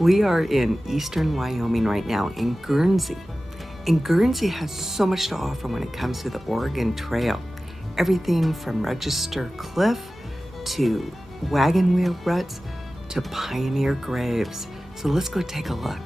We are in eastern Wyoming right now in Guernsey. And Guernsey has so much to offer when it comes to the Oregon Trail. Everything from Register Cliff to wagon wheel ruts to pioneer graves. So let's go take a look.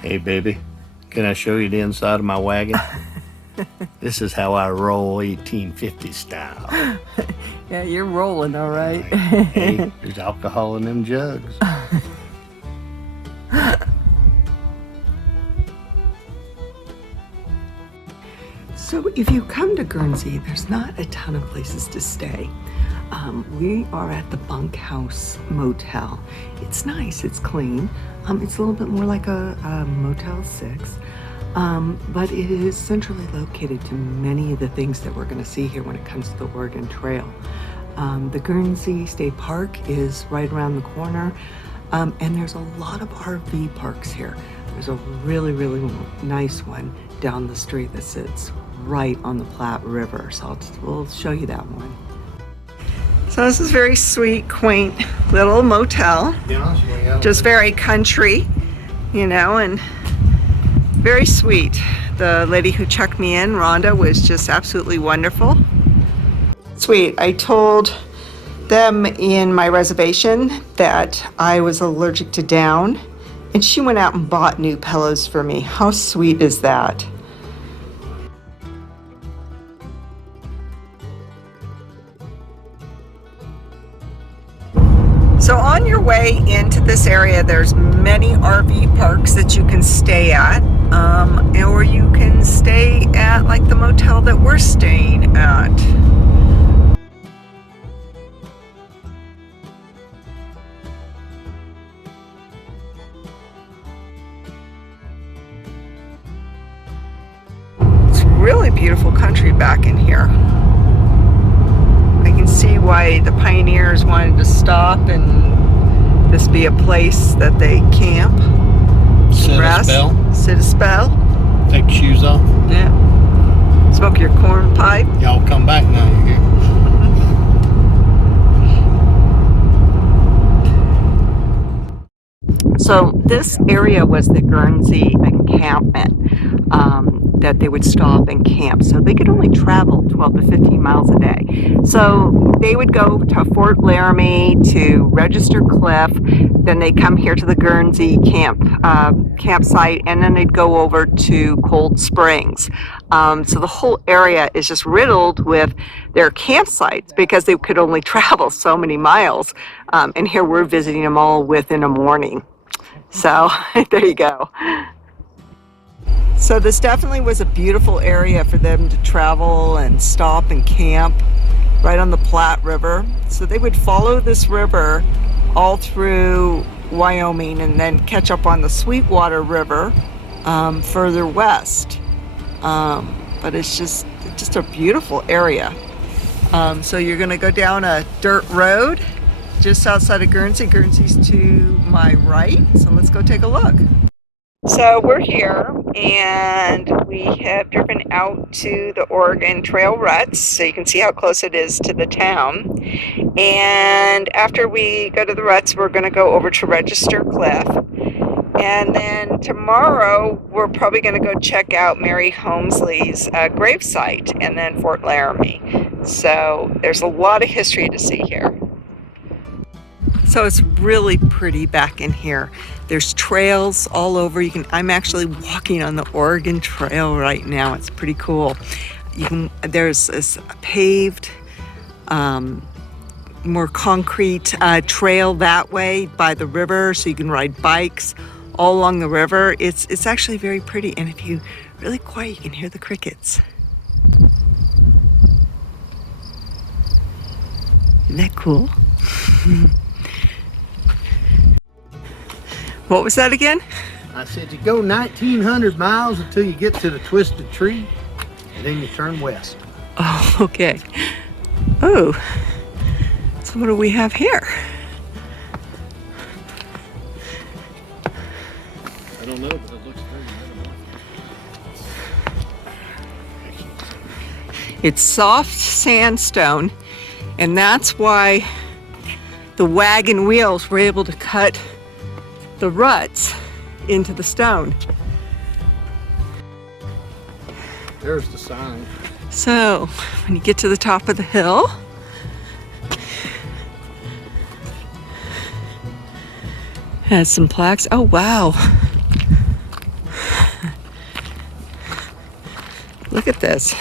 Hey baby, can I show you the inside of my wagon? This is how I roll 1850 style. Yeah, you're rolling, all right. Hey, there's alcohol in them jugs. So if you come to Guernsey, there's not a ton of places to stay. We are at the Bunkhouse Motel. It's nice, it's clean. It's a little bit more like a Motel 6, but it is centrally located to many of the things that we're going to see here when it comes to the Oregon Trail. The Guernsey State Park is right around the corner, and there's a lot of RV parks here. There's a really, really nice one down the street that sits right on the Platte River, so we'll show you that one. So this is very sweet, quaint little motel, just very country, you know, and very sweet. The lady who checked me in, Rhonda, was just absolutely wonderful. Sweet. I told them in my reservation that I was allergic to down, and she went out and bought new pillows for me. How sweet is that? So on your way into this area, there's many RV parks that you can stay at, or you can stay at like the motel that we're staying at. It's really beautiful country back in here. See why the pioneers wanted to stop and this be a place that they camp, rest, sit a spell, take your shoes off. Yeah. Smoke your corn pipe. Y'all come back now, you hear? So this area was the Guernsey encampment that they would stop and camp. So they could only travel 12 to 15 miles a day. So they would go to Fort Laramie, to Register Cliff, then they come here to the Guernsey campsite, and then they'd go over to Cold Springs. So the whole area is just riddled with their campsites because they could only travel so many miles. And here we're visiting them all within a morning. So there you go. So this definitely was a beautiful area for them to travel and stop and camp right on the Platte River. So they would follow this river all through Wyoming and then catch up on the Sweetwater River further west. But it's just a beautiful area. So you're going to go down a dirt road just outside of Guernsey. Guernsey's to my right, so let's go take a look. So we're here and we have driven out to the Oregon Trail Ruts, so you can see how close it is to the town. And after we go to the Ruts, we're going to go over to Register Cliff. And then tomorrow, we're probably going to go check out Mary Holmesley's gravesite and then Fort Laramie. So there's a lot of history to see here. So it's really pretty back in here. There's trails all over. I'm actually walking on the Oregon Trail right now. It's pretty cool. There's this paved, more concrete trail that way by the river, so you can ride bikes all along the river. It's actually very pretty, and if you really quiet, you can hear the crickets. Isn't that cool? What was that again? I said, you go 1,900 miles until you get to the Twisted Tree, and then you turn west. Oh, okay. Oh, so what do we have here? I don't know, but it looks very minimal. It's soft sandstone, and that's why the wagon wheels were able to cut the ruts into the stone. There's the sign. So when you get to the top of the hill, has some plaques. Oh wow. Look at this.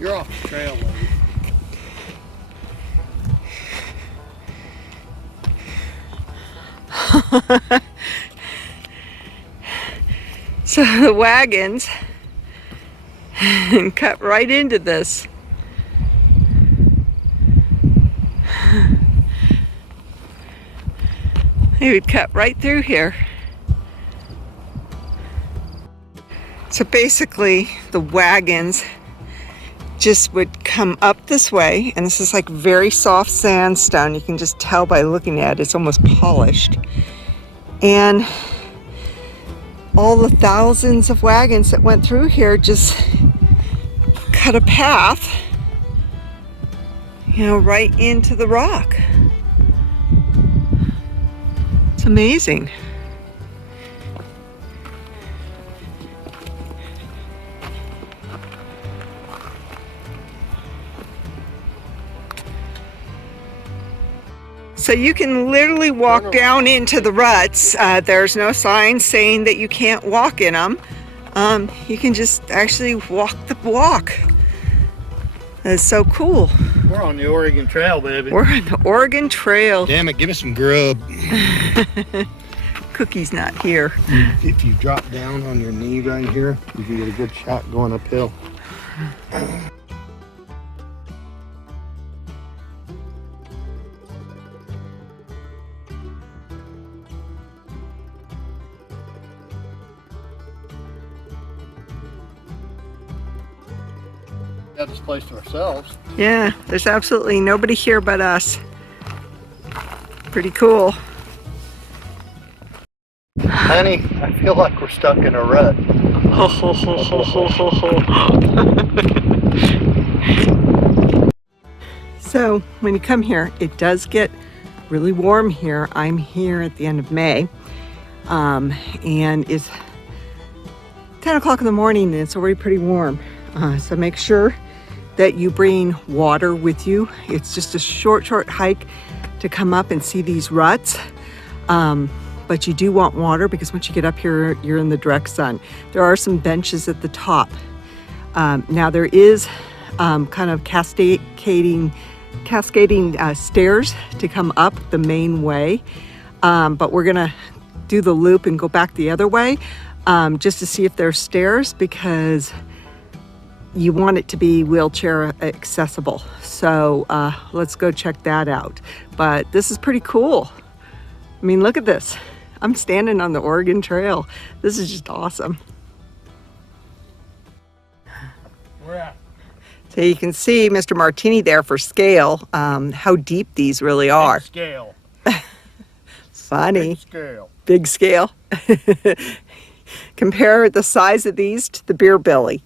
You're off the trail, lady. So the wagons cut right into this. They would cut right through here. So basically the wagons just would come up this way, and this is like very soft sandstone. You can just tell by looking at it, it's almost polished. And all the thousands of wagons that went through here just cut a path, you know, right into the rock. It's amazing. So you can literally walk down into the ruts. There's no sign saying that you can't walk in them. You can just actually walk the walk. That's so cool. We're on the Oregon Trail, baby. We're on the Oregon Trail. Damn it, give me some grub. Cookie's not here. If you drop down on your knee right here, you can get a good shot going uphill. Got this place to ourselves. Yeah, there's absolutely nobody here but us. Pretty cool. Honey, I feel like we're stuck in a rut. Ho, ho, ho, ho, ho, ho, ho. So when you come here, it does get really warm here. I'm here at the end of May, and it's 10 o'clock in the morning and it's already pretty warm. So make sure that you bring water with you. It's just a short hike to come up and see these ruts. But you do want water because once you get up here, you're in the direct sun. There are some benches at the top. Now there is kind of cascading stairs to come up the main way. But we're gonna do the loop and go back the other way just to see if there's stairs, because you want it to be wheelchair accessible. So let's go check that out. But this is pretty cool. I mean, look at this. I'm standing on the Oregon Trail. This is just awesome. Where at? So you can see Mr. Martini there for scale, how deep these really are. Big scale. Funny. Big scale. Big scale. Compare the size of these to the beer belly.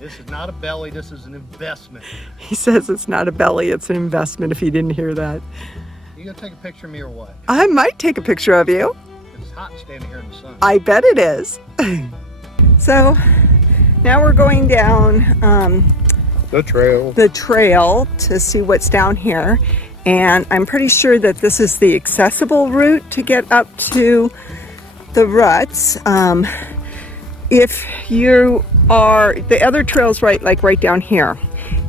This is not a belly, this is an investment. He says it's not a belly, it's an investment, if you didn't hear that. You gonna take a picture of me or what? I might take a picture of you. It's hot standing here in the sun. I bet it is. So now we're going down The trail to see what's down here. And I'm pretty sure that this is the accessible route to get up to the ruts. If you are, the other trail's right down here.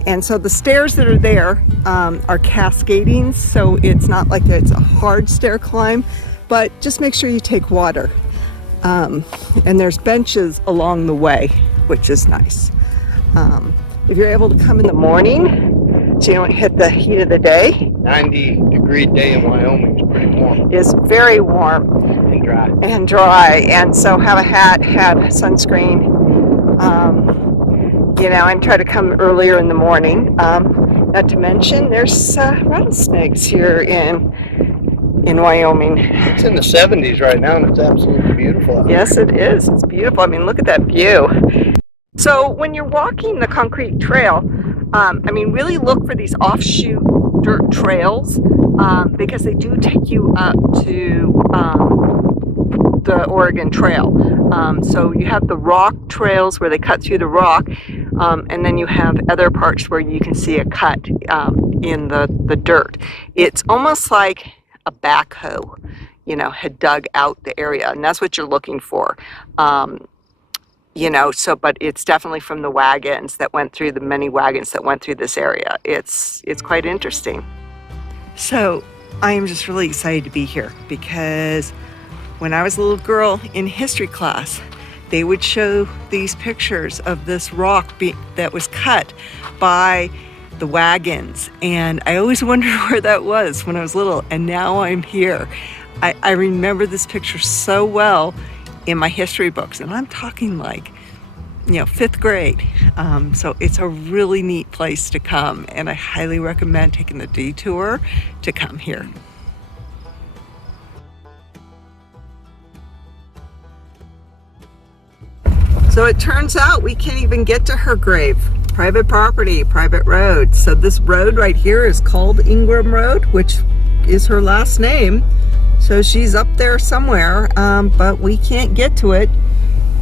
And so the stairs that are there are cascading, so it's not like it's a hard stair climb, but just make sure you take water. And there's benches along the way, which is nice. If you're able to come in the morning, so you don't hit the heat of the day. 90-degree day in Wyoming is pretty warm. warm is very warm and dry. and dry, and so have a hat, have sunscreen, and try to come earlier in the morning. Not to mention, there's rattlesnakes here in Wyoming. It's in the 70s right now, and it's absolutely beautiful out Yes, it is. It's beautiful. I mean, look at that view. So when you're walking the concrete trail, really look for these offshoot dirt trails, because they do take you up to the Oregon Trail. So you have the rock trails where they cut through the rock, and then you have other parts where you can see a cut in the dirt. It's almost like a backhoe, had dug out the area, and that's what you're looking for. But it's definitely from the wagons that went through, the many wagons that went through this area. It's quite interesting. So I am just really excited to be here, because when I was a little girl in history class, they would show these pictures of this rock that was cut by the wagons, and I always wondered where that was when I was little, and now I'm here. I remember this picture so well in my history books, and I'm talking like, 5th grade. So it's a really neat place to come, and I highly recommend taking the detour to come here. So it turns out we can't even get to her grave. Private property, private road. So this road right here is called Ingraham Road, which is her last name. So she's up there somewhere, but we can't get to it.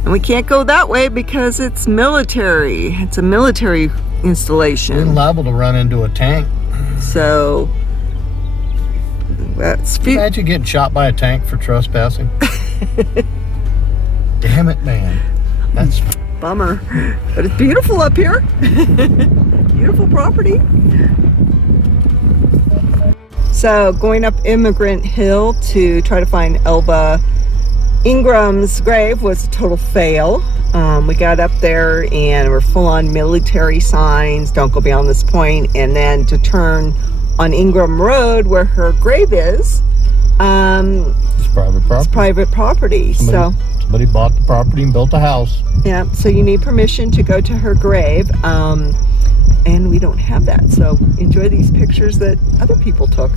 And we can't go that way because it's military. It's a military installation. We're liable to run into a tank. So that's Imagine getting shot by a tank for trespassing. Damn it, man. That's bummer. But it's beautiful up here. Beautiful property. So going up Immigrant Hill to try to find Elba Ingraham's grave was a total fail. We got up there and we're full on military signs, don't go beyond this point, and then to turn on Ingraham Road where her grave is, it's private property. It's private property. Somebody bought the property and built a house. Yeah, so you need permission to go to her grave, and we don't have that. So enjoy these pictures that other people took.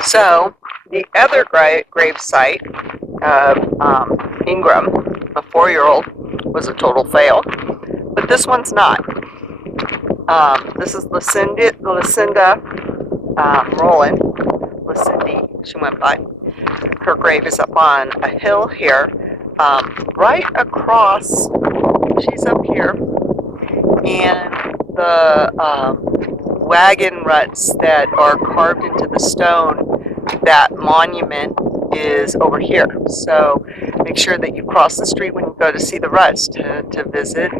So the other grave site of Ingraham, the 4-year-old, was a total fail, but this one's not. This is Lucinda Rollins. Lucinda, she went by. Her grave is up on a hill here, right across. She's up here, and the wagon ruts that are carved into the stone, that monument is over here. So make sure that you cross the street when you go to see the ruts to visit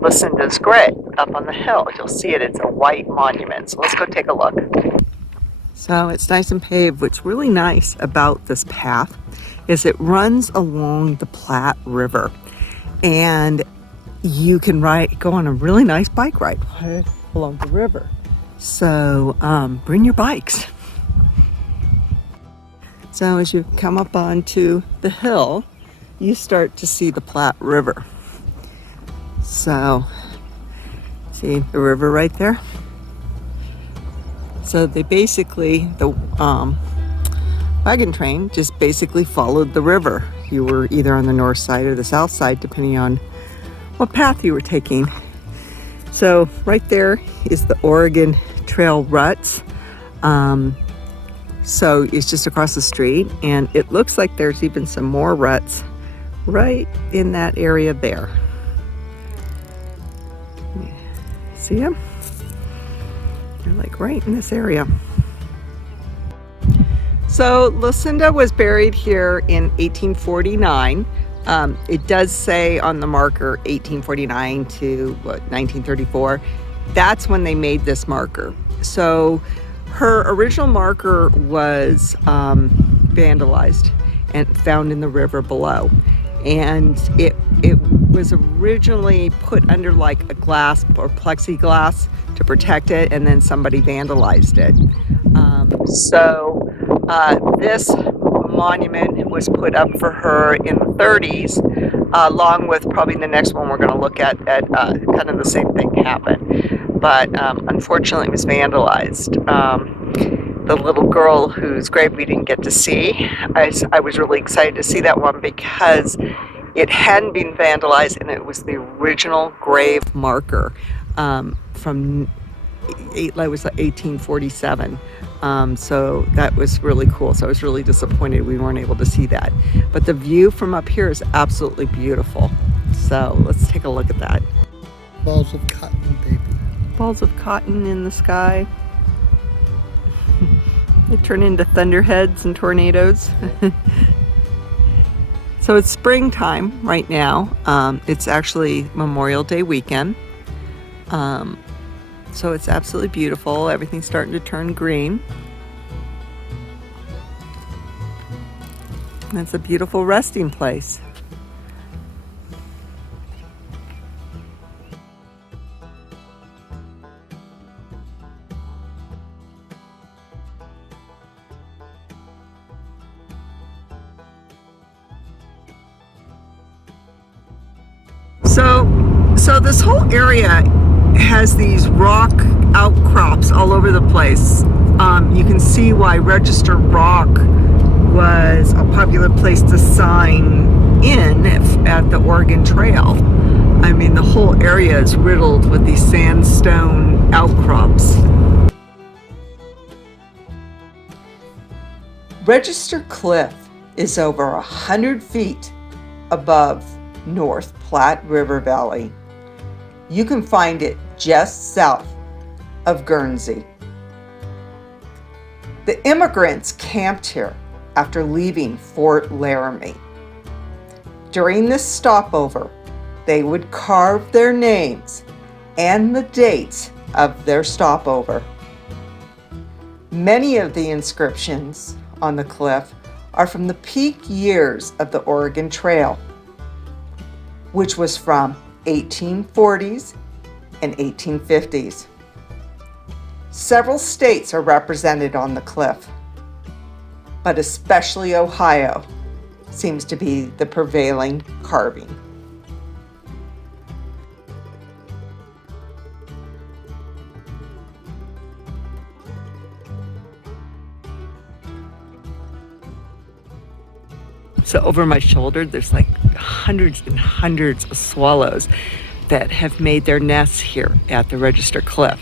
Lucinda's grave up on the hill. You'll see it. It's a white monument. So let's go take a look. So it's nice and paved. What's really nice about this path is it runs along the Platte River, and you can go on a really nice bike ride along the river. So bring your bikes. So as you come up onto the hill, you start to see the Platte River. So see the river right there? So they basically, the wagon train just basically followed the river. You were either on the north side or the south side, depending on what path you were taking. So right there is the Oregon Trail Ruts. So it's just across the street, and it looks like there's even some more ruts right in that area there. See them? They're like right in this area. So Lucinda was buried here in 1849. It does say on the marker 1849 to 1934. That's when they made this marker. So Her original marker was vandalized and found in the river below. And it was originally put under like a glass or plexiglass to protect it, and then somebody vandalized it. This monument was put up for her in the 30s, along with probably the next one we're going to look at kind of the same thing happened. But unfortunately it was vandalized. The little girl whose grave we didn't get to see, I was really excited to see that one because it hadn't been vandalized and it was the original grave marker from 1847. So that was really cool. So I was really disappointed we weren't able to see that. But the view from up here is absolutely beautiful. So let's take a look at that. Balls of cotton, baby. Balls of cotton in the sky. They turn into thunderheads and tornadoes. So it's springtime right now. It's actually Memorial Day weekend. So it's absolutely beautiful. Everything's starting to turn green. And it's a beautiful resting place. So this whole area has these rock outcrops all over the place. You can see why Register Rock was a popular place to sign in at the Oregon Trail. I mean, the whole area is riddled with these sandstone outcrops. Register Cliff is over 100 feet above North Platte River Valley. You can find it just south of Guernsey. The immigrants camped here after leaving Fort Laramie. During this stopover, they would carve their names and the dates of their stopover. Many of the inscriptions on the cliff are from the peak years of the Oregon Trail, which was from 1840s and 1850s. Several states are represented on the cliff, but especially Ohio seems to be the prevailing carving. So over my shoulder, there's like hundreds and hundreds of swallows that have made their nests here at the Register Cliff.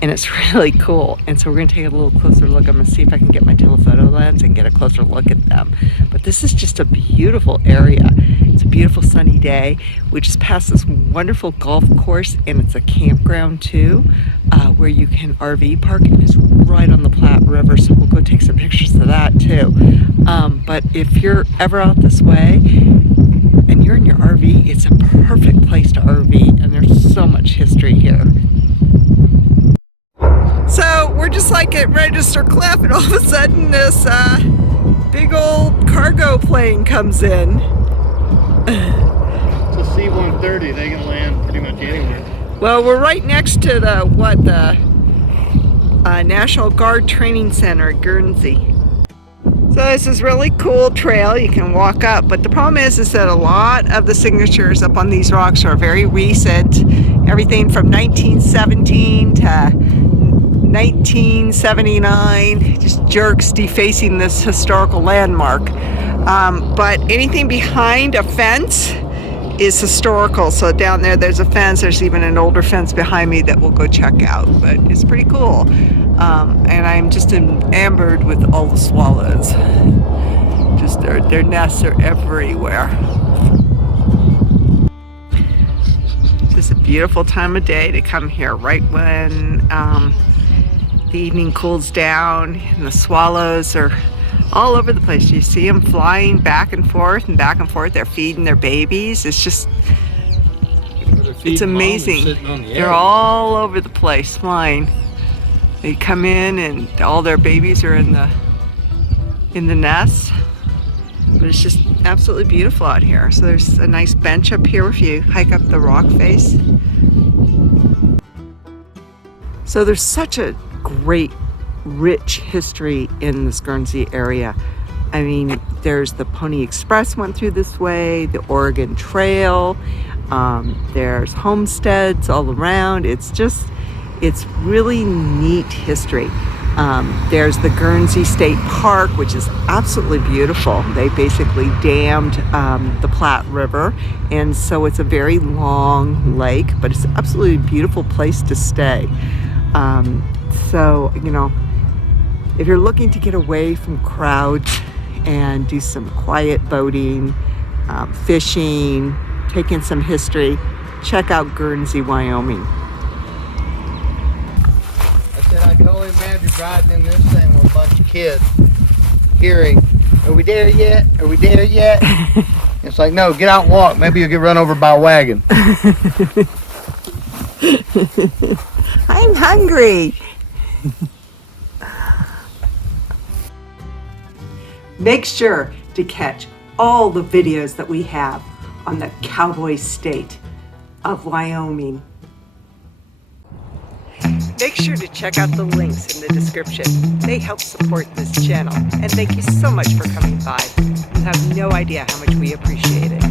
And it's really cool. And so we're gonna take a little closer look. I'm gonna see if I can get my telephoto lens and get a closer look at them. But this is just a beautiful area. It's a beautiful sunny day. We just passed this wonderful golf course, and it's a campground too, where you can RV park, and it's right on the Platte River. So we'll go take some pictures of that too. But if you're ever out this way and you're in your RV, it's a perfect place to RV, and there's so much history here. So we're just like at Register Cliff, and all of a sudden this big old cargo plane comes in. It's a C-130. They can land pretty much anywhere. Well, we're right next to the National Guard Training Center at Guernsey. So this is really cool trail. You can walk up, but the problem is that a lot of the signatures up on these rocks are very recent. Everything from 1917 to 1979, just jerks defacing this historical landmark. But anything behind a fence is historical. So down there, there's a fence. There's even an older fence behind me that we'll go check out. But it's pretty cool. And I'm just enamored with all the swallows. Just their nests are everywhere. It's just a beautiful time of day to come here, right when the evening cools down and the swallows are all over the place. You see them flying back and forth and back and forth. They're feeding their babies. It's just, it's amazing. They're all over the place flying. They come in and all their babies are in the nest. But it's just absolutely beautiful out here. So there's a nice bench up here if you hike up the rock face. So there's such a great, rich history in this Guernsey area. I mean, there's the Pony Express went through this way, the Oregon Trail, there's homesteads all around. It's really neat history. There's the Guernsey State Park, which is absolutely beautiful. They basically dammed the Platte River, and so it's a very long lake, but it's an absolutely beautiful place to stay. So, you know, if you're looking to get away from crowds and do some quiet boating, fishing, take in some history, check out Guernsey, Wyoming. I can only imagine riding in this thing with a bunch of kids hearing, "Are we there yet? Are we there yet?" It's like, no, get out and walk. Maybe you'll get run over by a wagon. I'm hungry. Make sure to catch all the videos that we have on the cowboy state of Wyoming. Make sure to check out the links in the description. They help support this channel. And thank you so much for coming by. You have no idea how much we appreciate it.